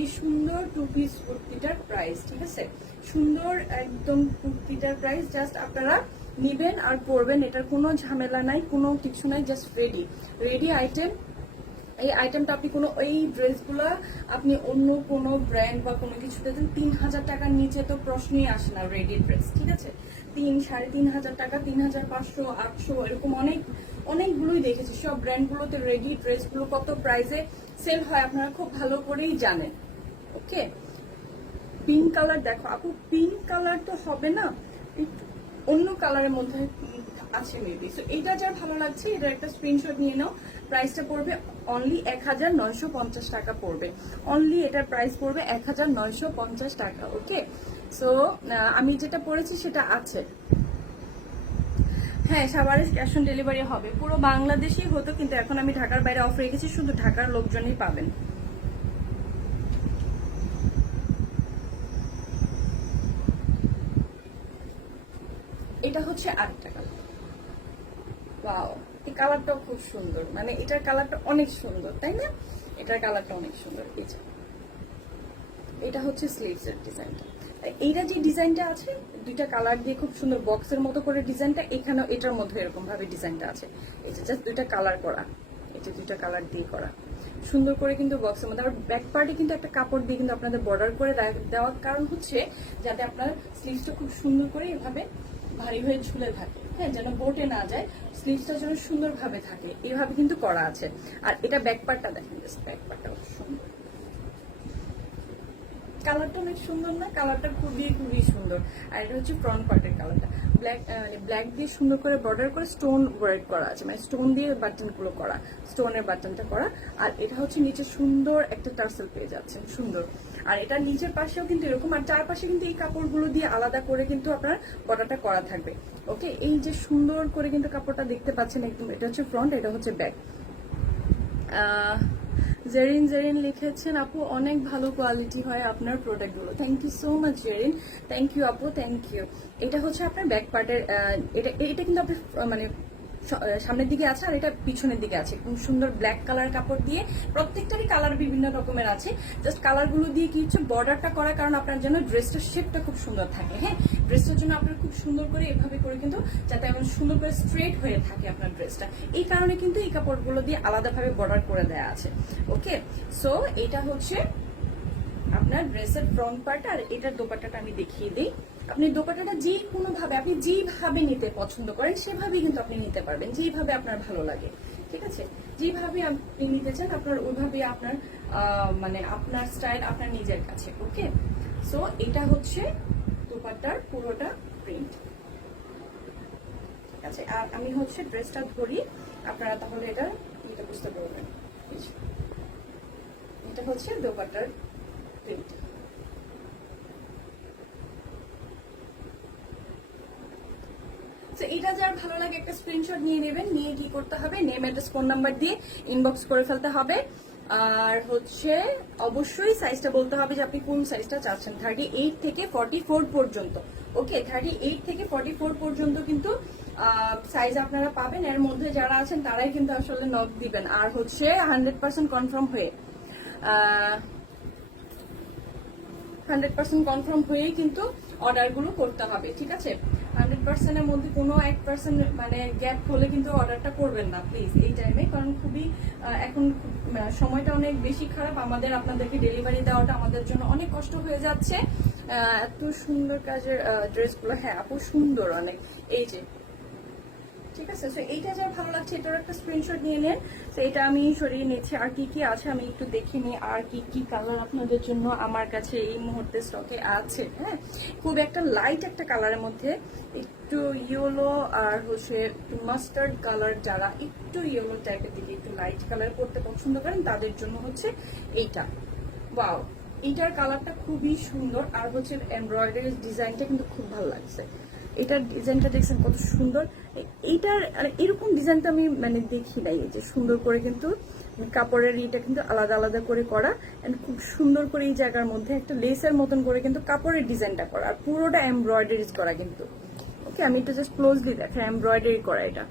এই সুন্দর 2 পিস কুর্তিটার প্রাইস, ঠিক আছে। সুন্দর একদম কুর্তিটার প্রাইস, জাস্ট আপনারা নিবেন আর পরবেন, এটার কোনো ঝামেলা নাই, কোনো কিছু নাই, জাস্ট রেডি আইটেম। এই আইটেমটা আপনি কোনো এই ড্রেসগুলো আপনি অন্য কোনো ব্র্যান্ড বা কোনো কিছুতে দেন 3000 টাকার নিচে তো প্রশ্নই আসে না রেডি ড্রেস, ঠিক আছে। 3-3.5 টাকা, 3500, 800 এরকম অনেকগুলোই দেখেছি। সব ব্র্যান্ডগুলোতে রেডি ড্রেসগুলো কত প্রাইসে সেল হয় আপনারা খুব ভালো করেই জানেন। ওকে, পিঙ্ক কালার দেখো আপু, পিঙ্ক কালার তো হবে না, একটু অন্য কালারের মধ্যে আছে মেবি। সো এটা যার ভালো লাগছে এটা একটা স্ক্রিনশট নিয়ে নাও। প্রাইসটা পড়বে অনলি 1950 টাকা পড়বে, অনলি এটার প্রাইস পড়বে 1950 টাকা। ওকে, সো আমি যেটা পড়েছি সেটা আছে। হ্যাঁ, সাভারে ক্যাশ অন ডেলিভারি হবে, পুরো বাংলাদেশেই হতো, কিন্তু এখন আমি ঢাকার বাইরে অফ রেখেছি, শুধু ঢাকার লোকজনই পাবেন। এটা হচ্ছে আরেকটা কালার। ওয়াও, এই কালারটাও খুব সুন্দর, মানে এটার কালারটা অনেক সুন্দর, তাই না? এটার কালারটা অনেক সুন্দর। এই যে এটা হচ্ছে স্লিভস এর ডিজাইনটা। এইটা যে ডিজাইনটা আছে দুইটা কালার দিয়ে খুব সুন্দর বক্সের মতো করে ডিজাইনটা, এখানেও এটার মধ্যে এরকম ভাবে ডিজাইনটা আছে। এই যে জাস্ট দুইটা কালার করা, এই যে দুইটা কালার দিয়ে করা সুন্দর করে কিন্তু বক্সের মধ্যে। আবার ব্যাক পার্টে কিন্তু একটা কাপড় দিয়ে কিন্তু আপনাদের বর্ডার করে দেওয়ার কারণ হচ্ছে যাতে আপনার স্লিভসটা খুব সুন্দর করে এভাবে ভারী হয়ে ঝুলে থাকে, হ্যাঁ, যেন বোটে না যায়, স্লিভসটা যেন সুন্দরভাবে থাকে, এইভাবে কিন্তু করা আছে। আর এটা ব্যাক পার্টটা দেখেন, ব্যাক পার্টটা সুন্দর, কালারটা অনেক সুন্দর না? কালারটা খুবই খুবই সুন্দর। আর এটা হচ্ছে ফ্রন্ট পার্টের কালারটা, ব্ল্যাক দিয়ে সুন্দর করে বর্ডার করে স্টোন ওয়ার্ক করা আছে, মানে স্টোন দিয়ে বাটনগুলো করা, স্টোনের বাটনটা করা। আর এটা হচ্ছে নিচে সুন্দর একটা টার্সেল পেয়ে যাচ্ছেন, সুন্দর। আর এটা নিচের পাশেও কিন্তু এরকম, আর চারপাশে কিন্তু এই কাপড়গুলো দিয়ে আলাদা করে কিন্তু আপনার বর্ডারটা করা থাকবে। ওকে, এই যে সুন্দর করে কিন্তু কাপড়টা দেখতে পাচ্ছেন একদম। এটা হচ্ছে ফ্রন্ট, এটা হচ্ছে ব্যাক। জেরিন লিখেছেন আপু অনেক ভালো কোয়ালিটি হয় আপনার প্রোডাক্টগুলো। Thank you so much Zerin, thank you আপু, থ্যাংক ইউ। এটা হচ্ছে আপনার ব্যাক পার্টের, এটা কিন্তু আপনি মানে সামনের দিকে আছে, আর এটা পিছনের দিকে আছে। খুব সুন্দর ব্ল্যাক কালার কাপড় দিয়ে, প্রত্যেকটারই কালার বিভিন্ন রকমের আছে। জাস্ট কালারগুলো দিয়ে কি হচ্ছে বর্ডারটা করা, কারণ আপনার জন্য ড্রেসটার শেপটা খুব সুন্দর থাকে, হ্যাঁ। ড্রেসটার জন্য আপনার খুব সুন্দর করে এভাবে করে কিন্তু যাতে এমন সুন্দর করে স্ট্রেট হয়ে থাকে আপনার ড্রেসটা, এই কারণে কিন্তু এই কাপড়গুলো দিয়ে আলাদাভাবে বর্ডার করে দেওয়া আছে। ওকে, সো এটা হচ্ছে আপনার ড্রেসের ফ্রন্ট পার্ট। আর এটার দোপাট্টাটা আমি দেখিয়ে দিই। আপনি দোপাট্টাটা যে কোনো ভাবে, আপনি যেভাবে নিতে পছন্দ করেন সেভাবেই কিন্তু আপনি নিতে পারবেন, যেভাবে আপনার ভালো লাগে, ঠিক আছে। যেভাবে আপনি নিতে চান আপনার ওইভাবে আপনার মানে আপনার স্টাইল আপনার নিজের কাছে। ওকে, সো এটা হচ্ছে দোপাট্টার পুরোটা প্রিন্ট, ঠিক আছে। আর আমি হচ্ছে ড্রেসটা ধরি, আপনারা তাহলে এটা বুঝতে পারবেন। এটা হচ্ছে দোপাট্টার প্রিন্ট। এটা যার ভালো লাগে একটা স্ক্রিনশট নিয়ে নেবেন, নিয়ে কি করতে হবে, নেম অ্যাড্রেস ফোন নাম্বার দিয়ে ইনবক্স করে ফেলতে হবে। আর হচ্ছে অবশ্যই সাইজটা বলতে হবে যে আপনি কোন সাইজটা চাচ্ছেন, 38 থেকে 44 পর্যন্ত। ওকে, 38 থেকে 44 পর্যন্ত কিন্তু সাইজ আপনারা পাবেন। এর মধ্যে যারা আছেন তারাই কিন্তু আসলে নক দিবেন। আর হচ্ছে 100% কনফার্ম হয়ে 100% কনফার্ম হয়েই কিন্তু অর্ডারগুলো করতে হবে, ঠিক আছে। 100% এর মধ্যে কোনো 1% মানে গ্যাপ হলে কিন্তু অর্ডারটা করবেন না প্লিজ এই টাইমে, কারণ খুবই এখন সময়টা অনেক বেশি খারাপ। আমাদের আপনাদেরকে ডেলিভারি দেওয়াটা আমাদের জন্য অনেক কষ্ট হয়ে যাচ্ছে। এত সুন্দর কাজের ড্রেসগুলো, হ্যাঁ আপু সুন্দর অনেক, এই যে, ঠিক আছে। সো এইটা যার ভালো লাগছে এটার একটা স্ক্রিনশট নিয়ে নেন। তো এটা আমি সরিয়ে নিচ্ছি। আর কি কি আছে আমি একটু দেখে নিই, আর কি কি কালার আপনাদের জন্য আমার কাছে এই মুহূর্তে স্টকে আছে। হ্যাঁ, খুব একটা লাইট একটা কালারের মধ্যে, একটু ইয়েলো আর হচ্ছে একটু মাস্টার্ড কালার, যারা একটু ইয়েলো টাইপের দিকে একটু লাইট কালার পরতে পছন্দ করেন তাদের জন্য হচ্ছে এইটা। ওয়াও, এইটার কালারটা খুবই সুন্দর। আর হচ্ছে এমব্রয়ডারি ডিজাইনটা কিন্তু খুব ভালো লাগছে। এটার ডিজাইনটা দেখছেন কত সুন্দর। এইটার এরকম ডিজাইনটা আমি মানে দেখি নাই, যে সুন্দর করে কিন্তু কাপড়ের ইটা কিন্তু আলাদা আলাদা করে করা, এন্ড খুব সুন্দর করে এই জায়গার মধ্যে একটা লেসের মতন করে কিন্তু কাপড়ের ডিজাইনটা করা, আর পুরোটা এমব্রয়ডারি করা কিন্তু। ওকে, আমি এটা জাস্ট ক্লোজলি দেখা, এমব্রয়ডারি করা এটা,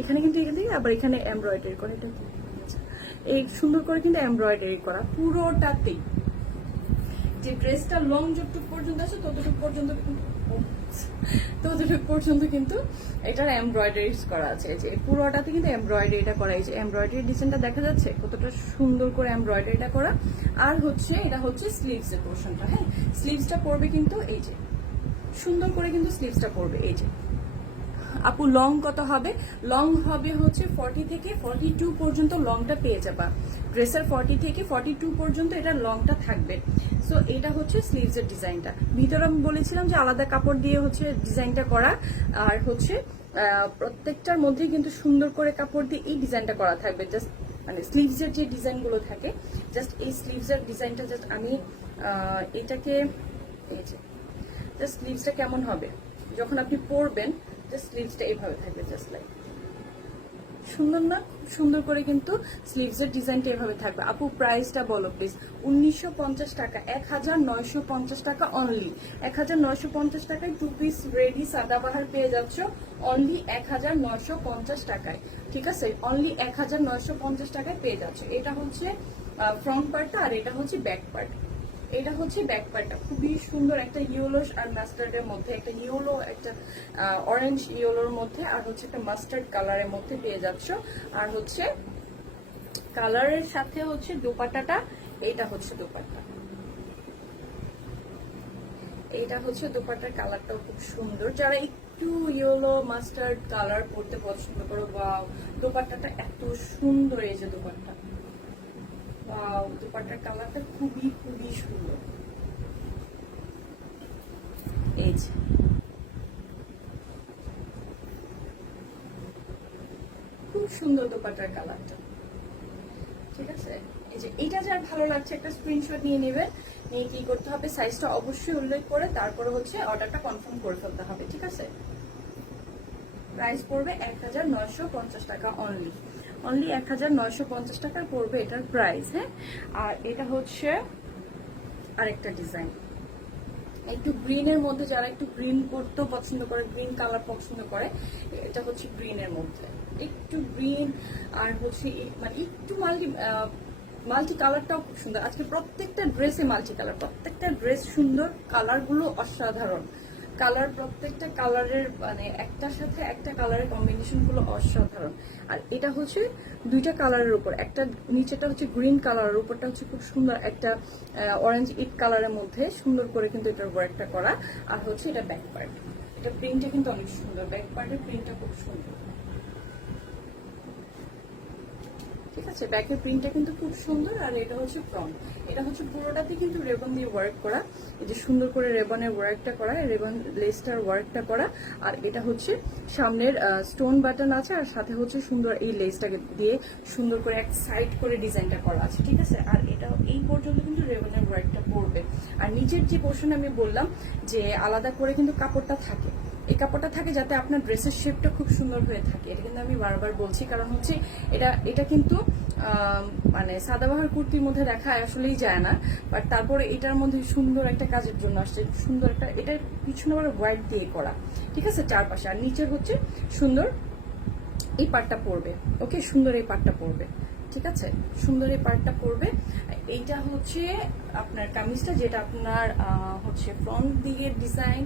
এখানে কিন্তু এখান থেকে আবার এখানে এমব্রয়ডারি করা, এটা এই সুন্দর করে কিন্তু এমব্রয়ডারি করা পুরোটাতেই। যে ড্রেসটা লং যতটুকু পর্যন্ত আছে ততটুকু পর্যন্ত কিন্তু এটার এমব্রয়ডারি করা আছে। এই যে পুরোটাতে কিন্তু এমব্রয়ডারিটা করা, এই যে এমব্রয়ডারি ডিজাইনটা দেখা যাচ্ছে কতটা সুন্দর করে এমব্রয়ডারিটা করা। আর হচ্ছে এটা হচ্ছে স্লিভস এর পোর্শনটা। হ্যাঁ, স্লিভসটা পড়বে কিন্তু এই যে সুন্দর করে কিন্তু স্লিভসটা পড়বে। এই যে আপু লং কত হবে? লং হবে হচ্ছে 40 থেকে 42 পর্যন্ত লংটা পেয়ে যাবা। ড্রেসের 40 থেকে 42 পর্যন্ত এটা লংটা থাকবে। সো এটা হচ্ছে স্লিভস এর ডিজাইনটা। ভিতরে আমি বলেছিলাম যে আলাদা কাপড় দিয়ে হচ্ছে ডিজাইনটা করা, আর হচ্ছে প্রত্যেকটার মধ্যেই কিন্তু সুন্দর করে কাপড় দিয়ে এই ডিজাইনটা করা থাকবে। জাস্ট মানে স্লিভস এর যে ডিজাইনগুলো থাকে, জাস্ট এই স্লিভস এর ডিজাইনটা জাস্ট আমি এটাকে এই যে জাস্ট স্লিভসটা কেমন হবে যখন আপনি পরবেন, জাস্ট স্লিভসটা এইভাবে থাকবে, জাস্ট লাইক সুন্দর না? খুব সুন্দর করে কিন্তু স্লিভস এর ডিজাইনটা এভাবে থাকবে। আপু প্রাইসটা বলো প্লিজ। 1950 টাকা, 1950 টাকা অনলি। 1950 টাকায় 2 পিস রেডি সাদাবাহার পেয়ে যাচ্ছ অনলি 1950 টাকায়। ঠিক আছে, অনলি 1950 টাকায় পেয়ে যাচ্ছ। এটা হচ্ছে ফ্রন্ট পার্টটা, আর এটা হচ্ছে ব্যাক পার্ট। এটা হচ্ছে ব্যাক পার্টটা, খুবই সুন্দর একটা ইয়েলো আর মাস্টার্ডের মধ্যে, একটা ইয়েলো, একটা অরেঞ্জ ইয়েলোর মধ্যে, আর হচ্ছে একটা মাস্টার্ড কালারের মধ্যে পেয়ে যাচ্ছ। আর হচ্ছে কালারের সাথে হচ্ছে দোপাট্টাটা, এইটা হচ্ছে দোপাট্টা, এইটা হচ্ছে দোপাট্টার কালারটাও খুব সুন্দর। যারা একটু ইয়েলো মাস্টার্ড কালার পরতে পছন্দ করো, ওয়াও দোপাট্টাটা এত সুন্দর। এই যে দোপাট্টা, ওয়াও দোপাট্টার কালারটা খুবই খুবই সুন্দর। এই যে খুব সুন্দর দোপাট্টার কালারটা। ঠিক আছে, এই যে এইটা যার ভালো লাগছে একটা স্ক্রিনশট নিয়ে নেবেন, নিয়ে কি করতে হবে, সাইজটা অবশ্যই উল্লেখ করে তারপরে হচ্ছে অর্ডারটা কনফার্ম করে ফেলতে হবে। ঠিক আছে, প্রাইস পড়বে 1950 টাকা অনলি, অনলি 1950 টাকায় পড়বে এটার প্রাইস। হ্যাঁ, আর এটা হচ্ছে আরেকটা ডিজাইন, একটু গ্রিনের মধ্যে, যারা একটু গ্রিন পরতেও পছন্দ করে, গ্রিন কালার পছন্দ করে, এটা হচ্ছে গ্রিনের মধ্যে, একটু গ্রিন আর হচ্ছে মানে একটু মাল্টি কালারটাও খুব সুন্দর। আজকে প্রত্যেকটা ড্রেসে মাল্টি কালার, প্রত্যেকটা ড্রেস সুন্দর, কালারগুলো অসাধারণ, কালার প্রত্যেকটা কালারের মানে একটার সাথে একটা কালারের কম্বিনেশন গুলো অসাধারণ। আর এটা হচ্ছে দুইটা কালারের উপর, একটা নিচেটা হচ্ছে গ্রিন কালারের উপরটা হচ্ছে খুব সুন্দর একটা অরেঞ্জ ইট কালারের মধ্যে সুন্দর করে কিন্তু এটার ওয়ার্কটা করা। আর হচ্ছে এটা ব্যাক পার্ট, এটা প্রিন্টটা কিন্তু অনেক সুন্দর, ব্যাক পার্টের প্রিন্টটা খুব সুন্দর। ঠিক আছে, ব্যাকের প্রিন্টটা কিন্তু খুব সুন্দর। আর এটা হচ্ছে ফ্রন্ট, এটা হচ্ছে পুরোটাতে কিন্তু রেবন দিয়ে ওয়ার্ক করা, এই যে সুন্দর করে রেবনের ওয়ার্কটা করা, রেবন লেসটার ওয়ার্কটা করা। আর এটা হচ্ছে সামনের স্টোন বাটন আছে, আর সাথে হচ্ছে সুন্দর এই লেসটাকে দিয়ে সুন্দর করে এক সাইড করে ডিজাইনটা করা আছে। ঠিক আছে, আর এটা এই পর্যন্ত কিন্তু রেবনের ওয়ার্কটা পড়বে। আর নিচের যে পোর্শন আমি বললাম যে আলাদা করে কিন্তু কাপড়টা থাকে, এই কাপড়টা থাকে যাতে আপনার ড্রেসের শেপটা খুব সুন্দর হয়ে থাকে। এটা কিন্তু আমি বারবার বলছি, কারণ হচ্ছে এটা কিন্তু মানে সাদাবাহার কুর্তির মধ্যে দেখা আসলেই যায় না, বাট তারপরে এটার মধ্যে সুন্দর একটা কাজের জন্য আসছে, সুন্দর একটা, এটার পিছনে আবার হোয়াইট দিয়ে করা। ঠিক আছে, চারপাশে। আর নিচের হচ্ছে সুন্দর এই পার্টটা পড়বে। ওকে, সুন্দর এই পার্টটা পড়বে। ঠিক আছে, সুন্দর এই পার্টটা পড়বে। এইটা হচ্ছে আপনার কামিজটা, যেটা আপনার হচ্ছে ফ্রন্ট দিকের ডিজাইন।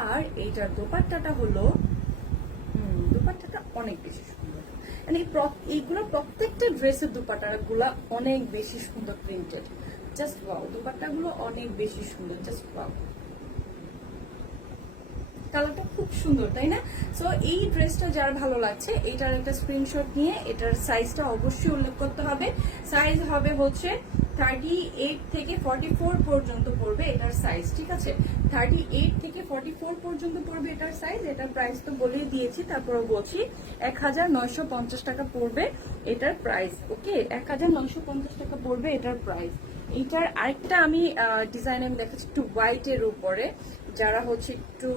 আর এইটার দোপাট্টাটা হলো, দোপাট্টাটা অনেক বেশি সুন্দর, মানে এইগুলো প্রত্যেকটা ড্রেসের দোপাট্টাগুলো অনেক বেশি সুন্দর প্রিন্টেড, জাস্ট ওয়াও, দোপাট্টাগুলো অনেক বেশি সুন্দর, জাস্ট ওয়াও, কালারটা খুব সুন্দর, তাই না? সো এই ড্রেসটা যার ভালো লাগছে, এটার একটা স্ক্রিনশট নিয়ে এটার সাইজটা অবশ্যই উল্লেখ করতে হবে। সাইজ হবে হচ্ছে 38 থেকে 44 পর্যন্ত পড়বে এটার সাইজ। ঠিক আছে, 38 থেকে 44 পর্যন্ত পড়বে এটার সাইজ। এটার প্রাইস তো বলেই দিয়েছি, তারপরে বলছি 1950 টাকা পড়বে এটার প্রাইস। ওকে, 1950 টাকা পড়বে এটার প্রাইস। এটার আরেকটা আমি ডিজাইন আমি দেখাচ্ছি একটু হোয়াইটের উপরে, যারা হচ্ছে একটু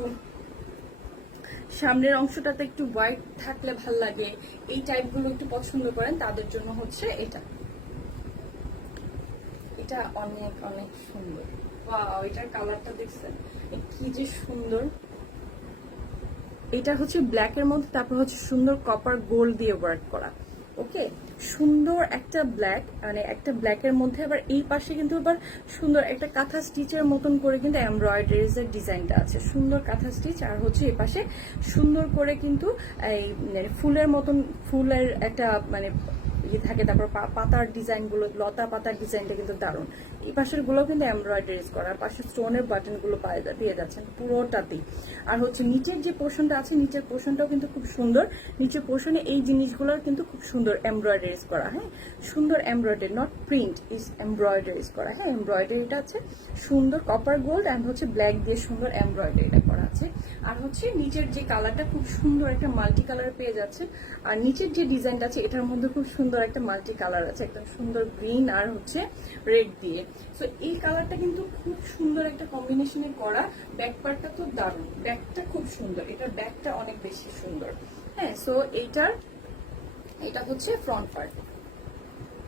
সামনের অংশটাতে একটু হোয়াইট থাকলে ভাল লাগে, এই টাইপগুলো একটু পছন্দ করেন তাদের জন্য হচ্ছে এটা। এটা অনেক অনেক সুন্দর। ওয়াও, এটার কালারটা দেখছেন কি যে সুন্দর। এটা হচ্ছে ব্ল্যাকের মধ্যে, তারপর হচ্ছে সুন্দর কপার গোল্ড দিয়ে ওয়ার্ক করা। ওকে, সুন্দর একটা ব্ল্যাক, মানে একটা ব্ল্যাকের মধ্যে আবার এই পাশে কিন্তু আবার সুন্দর একটা কাঁথা স্টিচের মতন করে কিন্তু এমব্রয়ডারিজ এর ডিজাইনটা আছে, সুন্দর কাঁথা স্টিচ। আর হচ্ছে এই পাশে সুন্দর করে কিন্তু এই ফুলের মতন, ফুলের একটা মানে ইয়ে থাকে, তারপর পাতার ডিজাইন গুলো, লতা পাতার ডিজাইনটা কিন্তু দারুণ। এই পাশের গুলো কিন্তু এমব্রয়ডারিজ করা, পাশে স্টোনের বাটন গুলো পেয়ে যাচ্ছেন পুরোটাতেই। আর হচ্ছে নিচের যে পোর্শনটা আছে, নিচের পোর্শনটাও কিন্তু খুব সুন্দর। নিচের পোর্শনে এই জিনিসগুলোর কিন্তু খুব সুন্দর এমব্রয়ডারিজ করা। হ্যাঁ, সুন্দর embroidery, not print, is embroideries করা। হ্যাঁ, এমব্রয়ডারিটা আছে সুন্দর কপার গোল্ড অ্যান্ড হচ্ছে ব্ল্যাক দিয়ে সুন্দর এমব্রয়ডারিটা করা আছে। আর হচ্ছে নিচের যে কালারটা খুব সুন্দর একটা মাল্টি কালার পেয়ে যাচ্ছে। আর নিচের যে ডিজাইনটা আছে এটার মধ্যে খুব সুন্দর একটা মাল্টি কালার আছে, একদম সুন্দর গ্রিন আর হচ্ছে রেড দিয়ে। সো এই কালারটা কিন্তু খুব সুন্দর একটা কম্বিনেশনে করা। ব্যাক পার্টটা তো দারুণ, ব্যাকটা খুব সুন্দর, এটার ব্যাকটা অনেক বেশি সুন্দর। হ্যাঁ, সো এটা হচ্ছে ফ্রন্ট পার্ট।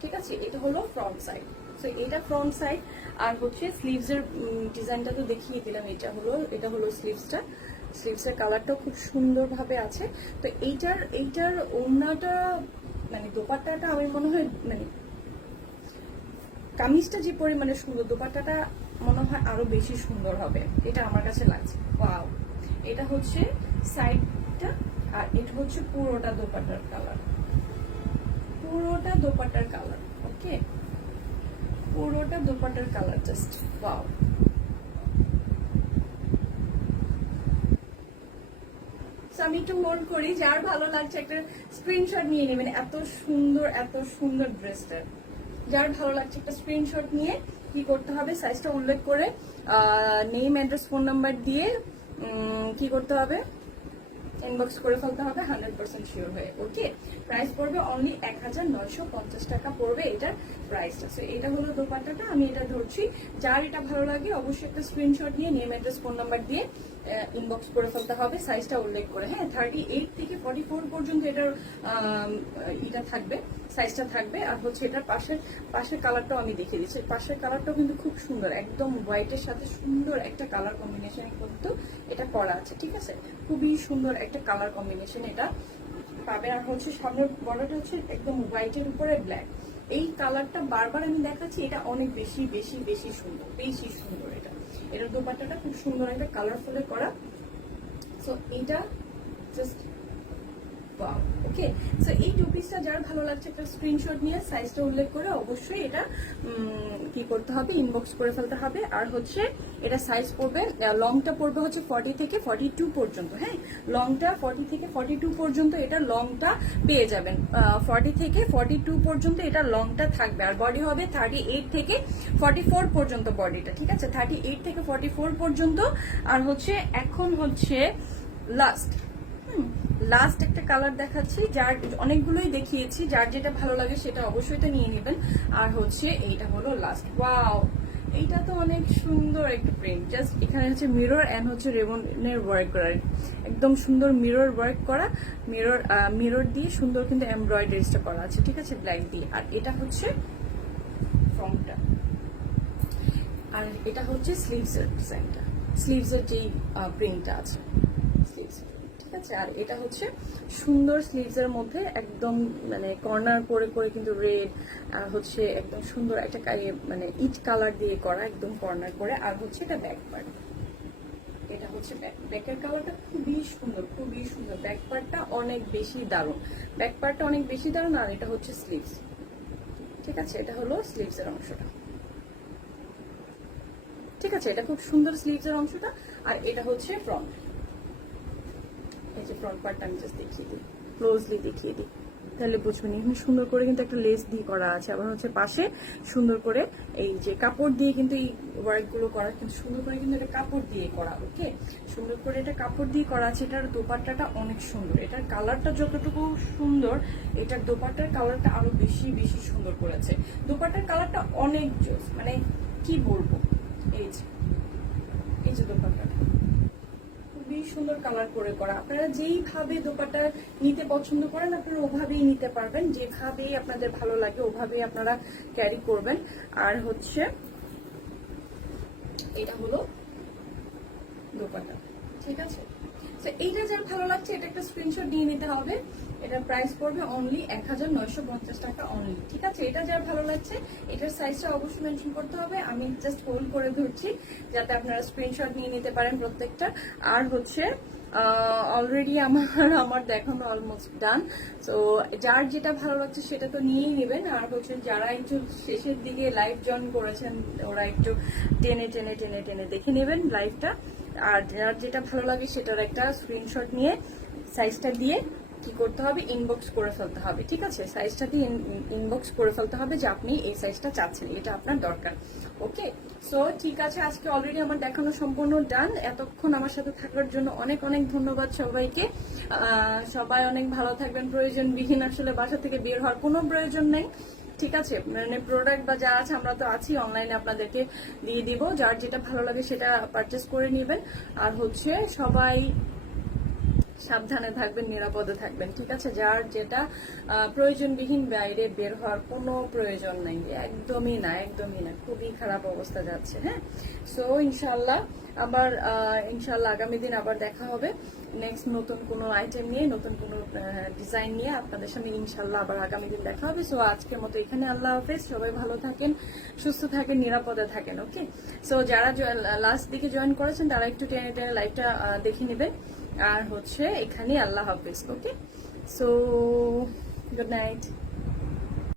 ঠিক আছে, এটা হলো ফ্রন্ট সাইড। সো এটা ফ্রন্ট সাইড। আর হচ্ছে স্লিভস এর ডিজাইনটা তো দেখিয়ে দিলাম, এটা হলো স্লিভসটা। স্লিভসের কালারটাও খুব সুন্দরভাবে আছে। তো এইটার ওড়নাটা মানে দোপাট্টাটা আমার মনে হয় মানে কামিজটা যে পরিমাণে সুন্দর, দোপাট্টাটা মনে হয় আরো বেশি সুন্দর হবে, এটা আমার কাছে লাগছে। ওয়াও, এটা হচ্ছে সাইডটা আর এটা হচ্ছে পুরোটা দোপাট্টার কালার, পুরোটা দোপাট্টার কালার। ওকে, পুরোটা দোপাট্টার কালার, জাস্ট ওয়াও। আমি একটু হোল্ড করি, যার ভালো লাগছে একটা স্ক্রিনশট নিয়ে নেবেন। এত সুন্দর ড্রেসটা, যার ভালো লাগছে একটা স্ক্রিনশট নিয়ে কি করতে হবে, সাইজটা উল্লেখ করে নেম, অ্যাড্রেস, ফোন নাম্বার দিয়ে কি করতে হবে, ইনবক্স করে ফেলতে হবে 100% শিওর হয়ে। ওকে, প্রাইস পড়বে অনলি 1950 টাকা পড়বে এটার প্রাইসটা। সো এটা হলো দোপাট্টাটা, আমি এটা ধরছি। যার এটা ভালো লাগে অবশ্যই একটা স্ক্রিনশট নিয়ে নেম, অ্যাড্রেস, ফোন নাম্বার দিয়ে ইনবক্স করে ফেলতে হবে, সাইজটা উল্লেখ করে। হ্যাঁ, 38 থেকে 44 পর্যন্ত এটার এটা থাকবে, সাইজটা থাকবে। আর হচ্ছে এটার পাশের কালারটাও আমি দেখিয়ে দিচ্ছি। পাশের কালারটাও কিন্তু খুব সুন্দর, একদম হোয়াইটের সাথে সুন্দর একটা কালার কম্বিনেশন কিন্তু এটা করা আছে। ঠিক আছে, খুবই সুন্দর একটা কালার কম্বিনেশন এটা পাবে। আর হচ্ছে সামনের বর্ডারটা হচ্ছে একদম হোয়াইটের উপরে ব্ল্যাক। এই কালারটা বারবার আমি দেখাচ্ছি, এটা অনেক বেশি সুন্দর। এটার দোপাট্টাটা খুব সুন্দর একটা কালারফুলে করা। সো এটা জাস্ট ওয়াও। ওকে, সো এই টু পিসটা যার ভালো লাগছে একটা স্ক্রিনশট নিয়ে সাইজটা উল্লেখ করে অবশ্যই এটা কি করতে হবে, ইনবক্স করে ফেলতে হবে। আর হচ্ছে এটা সাইজ পড়বে, লংটা পড়বে হচ্ছে 40 থেকে 42 পর্যন্ত। হ্যাঁ, লংটা 40 থেকে 42 পর্যন্ত এটা লংটা পেয়ে যাবেন। 40 থেকে 42 পর্যন্ত এটা লংটা থাকবে। আর বডি হবে 38 থেকে 44 পর্যন্ত বডিটা। ঠিক আছে, 38 থেকে 44 পর্যন্ত। আর হচ্ছে এখন হচ্ছে লাস্ট একটা কালার দেখাচ্ছি, যার অনেকগুলোই দেখিয়েছি, যার যেটা ভালো লাগে সেটা অবশ্যই তো নিয়ে নেবেন। আর হচ্ছে এইটা হলো লাস্ট। ওয়াও, এইটা তো অনেক সুন্দর একটা প্রিন্ট, জাস্ট এখানে হচ্ছে মিরর এন্ড হচ্ছে রেবনের ওয়ার্ক করা, একদম সুন্দর মিরর ওয়ার্ক করা, মিরর দিয়ে সুন্দর কিন্তু এমব্রয়ডারিজটা করা আছে। ঠিক আছে, ব্ল্যাক দিয়ে। আর এটা হচ্ছে ফ্রন্টটা, আর এটা হচ্ছে স্লিভসের ডিজাইনটা, স্লিভসের যেই প্রিন্টটা আছে স্লিভস। ঠিক আছে, আর এটা হচ্ছে সুন্দর স্লিভসের মধ্যে একদম মানে কর্নার করে করে কিন্তু রেড আর হচ্ছে একদম সুন্দর একটা মানে ইট কালার দিয়ে করা, একদম কর্নার করে। আর হচ্ছে এটা ব্যাক পার্ট, এটা হচ্ছে ব্যাকের কালারটা খুবই সুন্দর। ব্যাক পার্টটা অনেক বেশি দারুণ, আর এটা হচ্ছে স্লিভস। ঠিক আছে, এটা হলো স্লিভসের অংশটা। ঠিক আছে, এটা খুব সুন্দর স্লিভসের অংশটা। আর এটা হচ্ছে ফ্রন্ট, এই যে ফ্রন্ট পার্টটা আমি জাস্ট দেখিয়ে দিই, ক্লোজলি দেখিয়ে দিই, তাহলে বুঝবেন। এখানে সুন্দর করে কিন্তু একটা লেস দিয়ে করা আছে, আবার হচ্ছে পাশে সুন্দর করে এই যে কাপড় দিয়ে কিন্তু এই ওয়ার্ক গুলো করা, কিন্তু সুন্দর করে কিন্তু এটা কাপড় দিয়ে করা। ওকে, সুন্দর করে এটা কাপড় দিয়ে করা আছে। এটার দোপাট্টাটা অনেক সুন্দর, এটার কালারটা যতটুকু সুন্দর, এটার দোপাট্টার কালারটা আরো বেশি সুন্দর করেছে। দোপাট্টার কালারটা অনেক জোস, মানে কি বলবো, এই যে দোপাট্টাটা খুবই খুবই সুন্দর কালার করে করা। আপনারা যেইভাবে দোপাট্টা নিতে পছন্দ করেন আপনারা ওভাবেই নিতে পারবেন, যেভাবেই আপনাদের ভালো লাগে ওভাবেই আপনারা ক্যারি করবেন। আর হচ্ছে এটা হলো দোপাট্টা, ঠিক আছে। তো এইটা যার ভালো লাগছে এটা একটা স্ক্রিনশট নিয়ে নিতে হবে। এটার প্রাইস পড়বে অনলি 1950 টাকা অনলি, ঠিক আছে। এটা যার ভালো লাগছে এটার সাইজটা অবশ্যই মেনশন করতে হবে। আমি জাস্ট হোল্ড করে ধরছি যাতে আপনারা স্ক্রিনশট নিয়ে নিতে পারেন প্রত্যেকটা। আর হচ্ছে অলরেডি আমার দেখানো অলমোস্ট ডান। তো যার যেটা ভালো লাগছে সেটা তো নিয়েই নেবেন। আর হচ্ছে যারা একটু শেষের দিকে লাইভ জয়েন করেছেন ওরা একটু টেনে টেনে টেনে টেনে দেখে নেবেন লাইভটা। আর যার যেটা ভালো লাগে সেটার একটা স্ক্রিনশট নিয়ে সাইজটা দিয়ে কি করতে হবে, ইনবক্স করে ফেলতে হবে, ঠিক আছে। সাইজটা দিয়ে ইনবক্স করে ফেলতে হবে যে আপনি এই সাইজটা চাচ্ছেন, এটা আপনার দরকার। ওকে, সো ঠিক আছে, আজকে অলরেডি আমার দেখানো সম্পূর্ণ ডান। এতক্ষণ আমার সাথে থাকার জন্য অনেক অনেক ধন্যবাদ সবাইকে। সবাই অনেক ভালো থাকবেন। প্রয়োজনবিহীন আসলে বাসা থেকে বের হওয়ার কোনো প্রয়োজন নেই, ঠিক আছে। মানে প্রোডাক্ট বা যা আছে আমরা তো আছি, অনলাইনে আপনাদেরকে দিয়ে দিব। যার যেটা ভালো লাগে সেটা পারচেস করে নেবেন। আর হচ্ছে সবাই সাবধানে থাকবেন, নিরাপদে থাকবেন, ঠিক আছে। যার যেটা প্রয়োজনবিহীন বাইরে বের হওয়ার কোনো প্রয়োজন নাই, একদমই না, একদমই না। খুবই খারাপ অবস্থা যাচ্ছে। হ্যাঁ, সো ইনশাল্লাহ আবার আগামী দিন আবার দেখা হবে নেক্সট নতুন কোনো আইটেম নিয়ে, নতুন কোনো ডিজাইন নিয়ে আপনাদের সামনে ইনশাল্লাহ আবার আগামী দিন দেখা হবে। সো আজকের মতো এখানে আল্লাহ হাফেজ। সবাই ভালো থাকেন, সুস্থ থাকেন, নিরাপদে থাকেন। ওকে, সো যারা লাস্ট দিকে জয়েন করেছেন তারা একটু টেনে টেনে লাইভটা দেখে নেবেন। আর হচ্ছে এখানে আল্লাহ হাফেজ। ওকে, সো গুড নাইট।